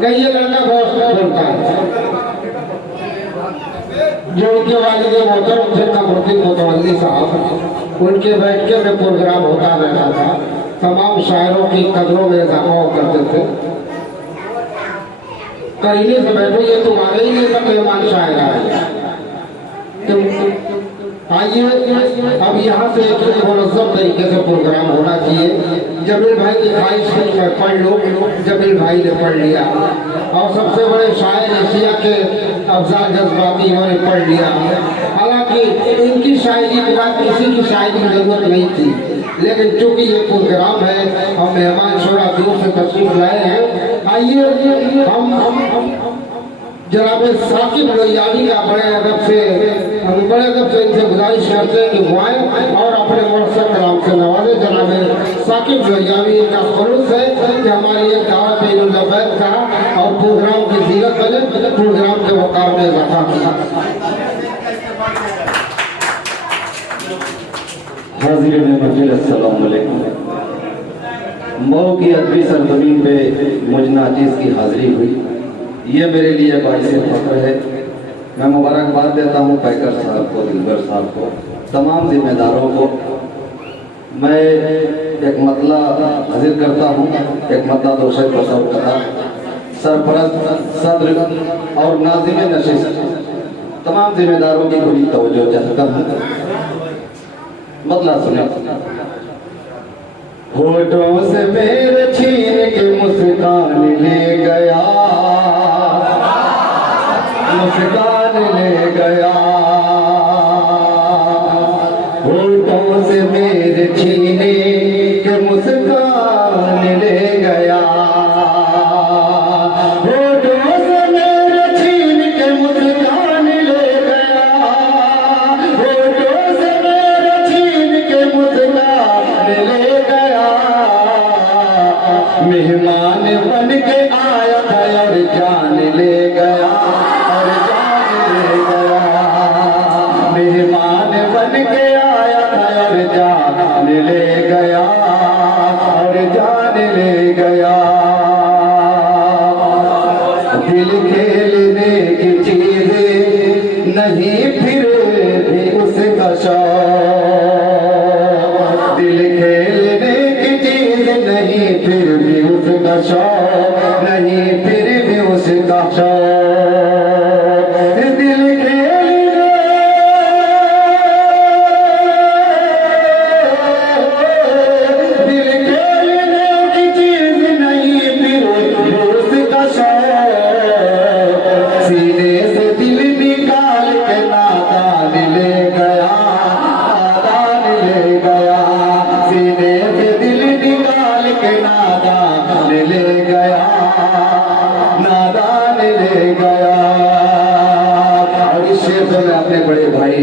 नहीं, ये लड़का बहुत बोलता है। जो उनके वालिद मोहतरम थे कमरुद्दीन मुतवल्ली साहब, उनके बैठ के में प्रोग्राम होता रहता था। तमाम शायरों की कदरों में इजाफा करते थे। करीने से बैठो, ये तुम्हारे ही लिए मेहमान शायर आए। आइए, अब यहाँ से एक मुनज़्ज़म तरीके से प्रोग्राम होना चाहिए। जमील भाई की ख्वाहिश थी मैं पढ़ लूँ, जमील भाई ने पढ़ लिया। और सबसे बड़े शायर एशिया के अफजाल जज्बाती इन्होंने पढ़ लिया। हालांकि इनकी शायरी के बाद किसी की शायरी की जरूरत नहीं थी, लेकिन चूंकि ये प्रोग्राम है और मेहमान शोरा दूर से तशरीफ लाए हैं, आइए हम जनाब साकिब लोहियानी का बड़े अदब से इनसे गुजारिश करते हैं कि वो आए और अपने मुरस्सद कलाम से नवाजे। जनाब साकिब लोहियानी का खुलूस है कि हमारी एक दावत ईद-उल-ज़ुबैर का और प्रोग्राम की जीरत बने, प्रोग्राम के वक़ार में इज़ाफ़ा किया। हाज़िरीन महफ़िल, अस्सलामु अलैकुम। मऊ की अदबी सरज़मीन पे मुझ नाचीज़ की हाज़िरी हुई, ये मेरे लिए बाइस फख्र है। मैं मुबारकबाद देता हूँ पैकर साहब को, दिलबर साहब को, तमाम जिम्मेदारों को। मैं एक मतला हाजिर करता हूँ, एक मतला दोषे को सब कथा सरपरस्त सदर और नाज़िम नशिस्त तमाम जिम्मेदारों की पूरी तवज्जो चाहता हूँ। मतला सुने। होठों से मेरे छीन के मुस्कान ले गया, मुस्कान ले गया। होठों से मेरे छीने के मुस्कान ले गया। होठों से मेरे छीन के मुस्कान ले गया। होठों से मेरे छीन के मुस्कान ले गया। मेहमान बन के आया था और जान ले गया, और जान ले गया। मेहमान बन के आया था और जान ले गया, और जान ले गया। दिल खेलने की चीज़ें नहीं फिर भी उसका शौक, दिल खेलने की चीज़ नहीं फिर भी उसका शौक, नहीं फिर भी उसका शौक। दिल खेलने, दिल खेलने की चीज़ नहीं फिर भी उसका शौक। सीने से दिल निकाल के नादान ले गया, नादान ले गया। सीने से दिल निकाल के नादान ले गया, नादान ले गया। और इस शेर से मैं अपने बड़े भाई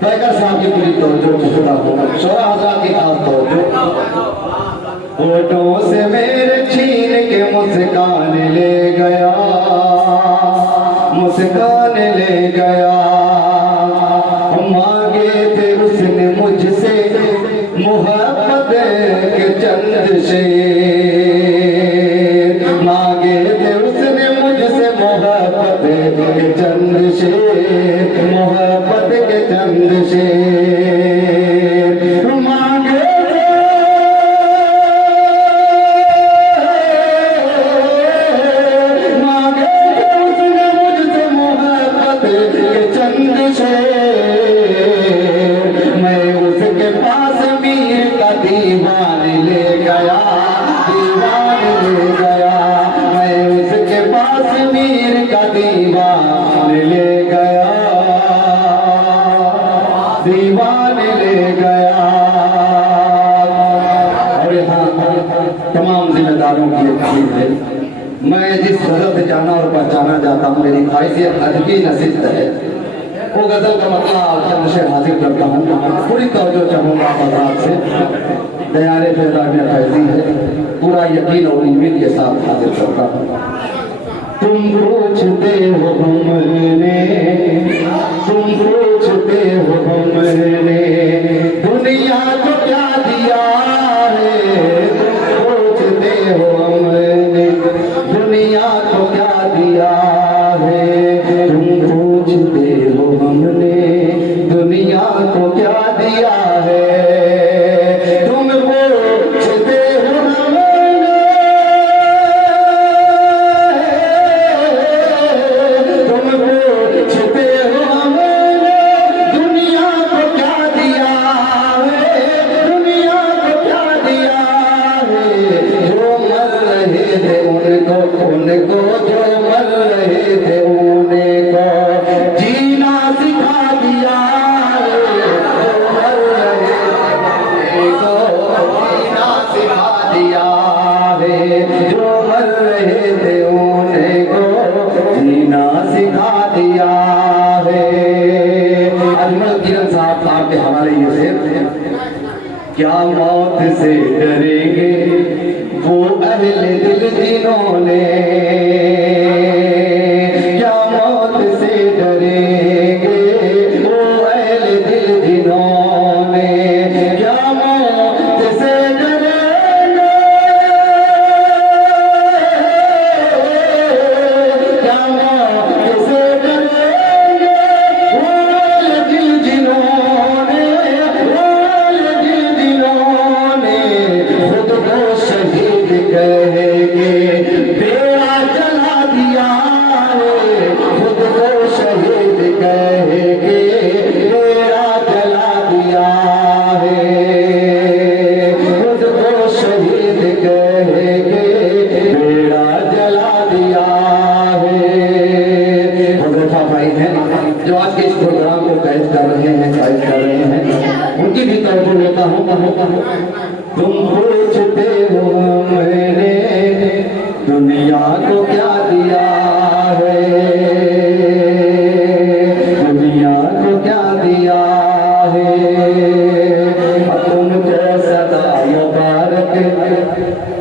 पैकर साहब की पूरी तवज्जो चाहता हूँ, शोरा हज़रात की खास तवज्जो। होठों से मेरे छीन के मुस्कान ले गया, मुस्कान ले गया। मांगे थे उसने मुझसे मोहब्बत के चंद शेर, मांगे थे उसने मुझसे मोहब्बत के चंद शेर, मोहब्बत के चंद शेर। मांगे उसने मुझसे मोहब्बत के चंद शेर। मैं उसके पास मीर का दीवान ले गया, दीवान ले गया। मैं उसके पास मीर का दीवान ले गया, दीवान ले गया। और यहाँ तमाम जिम्मेदारों की एक चीज है, मैं जिस गजल से जाना और पहचाना जाता हूँ, मेरी खासियत अदबी नसीहत है। वो गजल का मतलब चंद से हाजिर करता हूँ, पूरी तवज्जो चाहूँगा आप से। दयारे फैज़ा में फैज़ी है, पूरा यकीन और उम्मीद के साथ हाजिर करता हूँ। तुम पूछते हो हमने, तुम पूछते हो हमने दुनिया को क्या दिया है, तुम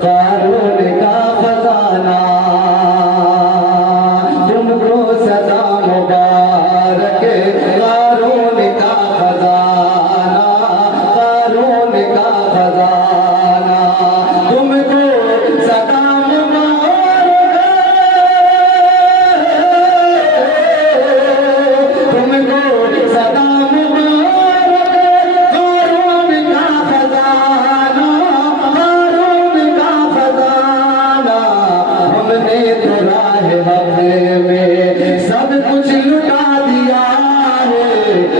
कारून का खजाना तुमको सदा मुबारक, कारून का खजाना, कारून का खजाना तुमको सदा मुबारक, तुमको सदा मुबारक, कारून का खजाना, कारून का खजाना। हमने तो राह हक में सब कुछ लुटा दिया है,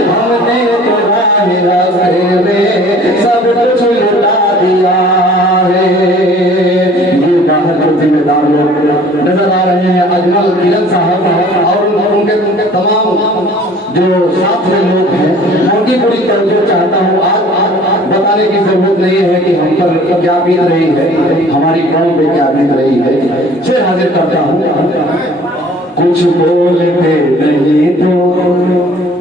हमने तो राह हक में सब कुछ लुटा दिया है। ये बाहर जो जिम्मेदार लोग नजर आ रहे हैं, अजमल किरण साहब और उनके तमाम जो साथ में लोग हैं, उनकी पूरी तवज्जो चाहता हूँ। आज बताने की जरूरत नहीं है कि हम पर क्या बीत रही है, हमारी कौम पे क्या बीत रही है। फिर हाजिर करता हूँ। कुछ बोलते नहीं तो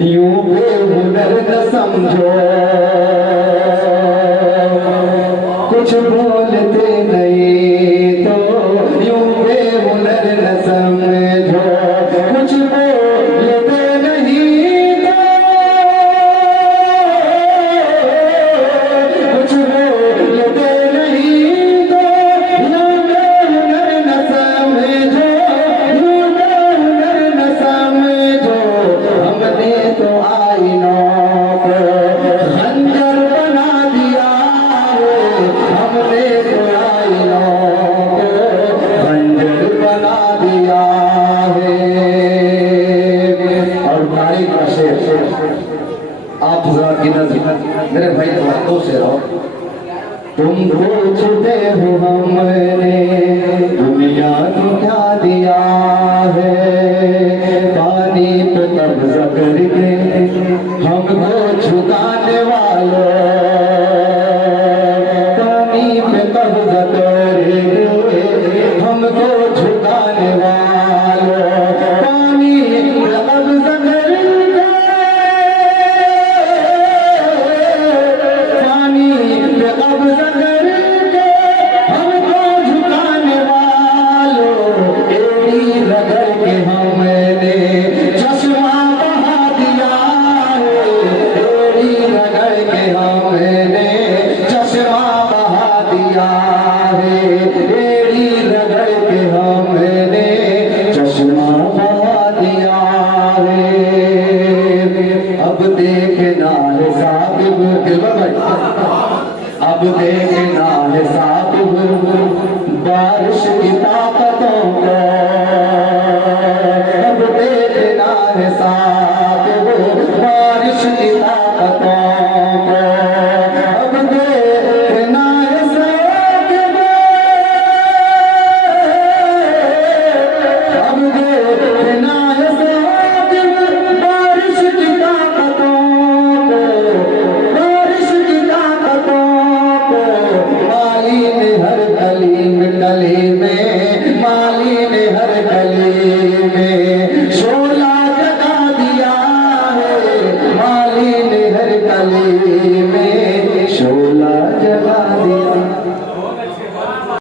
यूं बेहुनर न समझो, कुछ बोलते नहीं तो यूं बेहुनर न समझो, कुछ बोलते नहीं तो, कुछ बोलते नहीं तो यूं बेहुनर न समझो, यूं बेहुनर न समझो। हमने तो आईनों को खंजर बना दिया है, हमने तो आईनों को खंजर बना दिया है। और तारीख का शेर आप जरा की नजर मेरे भाई थोड़ा दो से रहो। तुमको छुपे हो हमने दुनिया को क्या दिया है, पानी पे कब्जा करके हमको झुकाने वालों, पानी पे कब्जा करके हमको झुकाने वालों, पानी पे कब्जा करके, पानी पे कब्जा करके हमको झुकाने वालों, एड़ी रगड़ के हमने चश्मा बहा दिया है, एड़ी रगड़ के हमने चश्मा बहा दिया है, एड़ी रगड़ के हमने चश्मा बहा दिया है। अब देखना है साकिब, अब देखना है साकिब बारिश की ताकतों को, अब देखना है साकिब बारिश की ताकतों को, अब देखना है साकिब, अब देखना है साकिब बारिश की ताकतों को, बारिश की ताकतों को। माली ने हर गली में, गली में माली ने हर गली में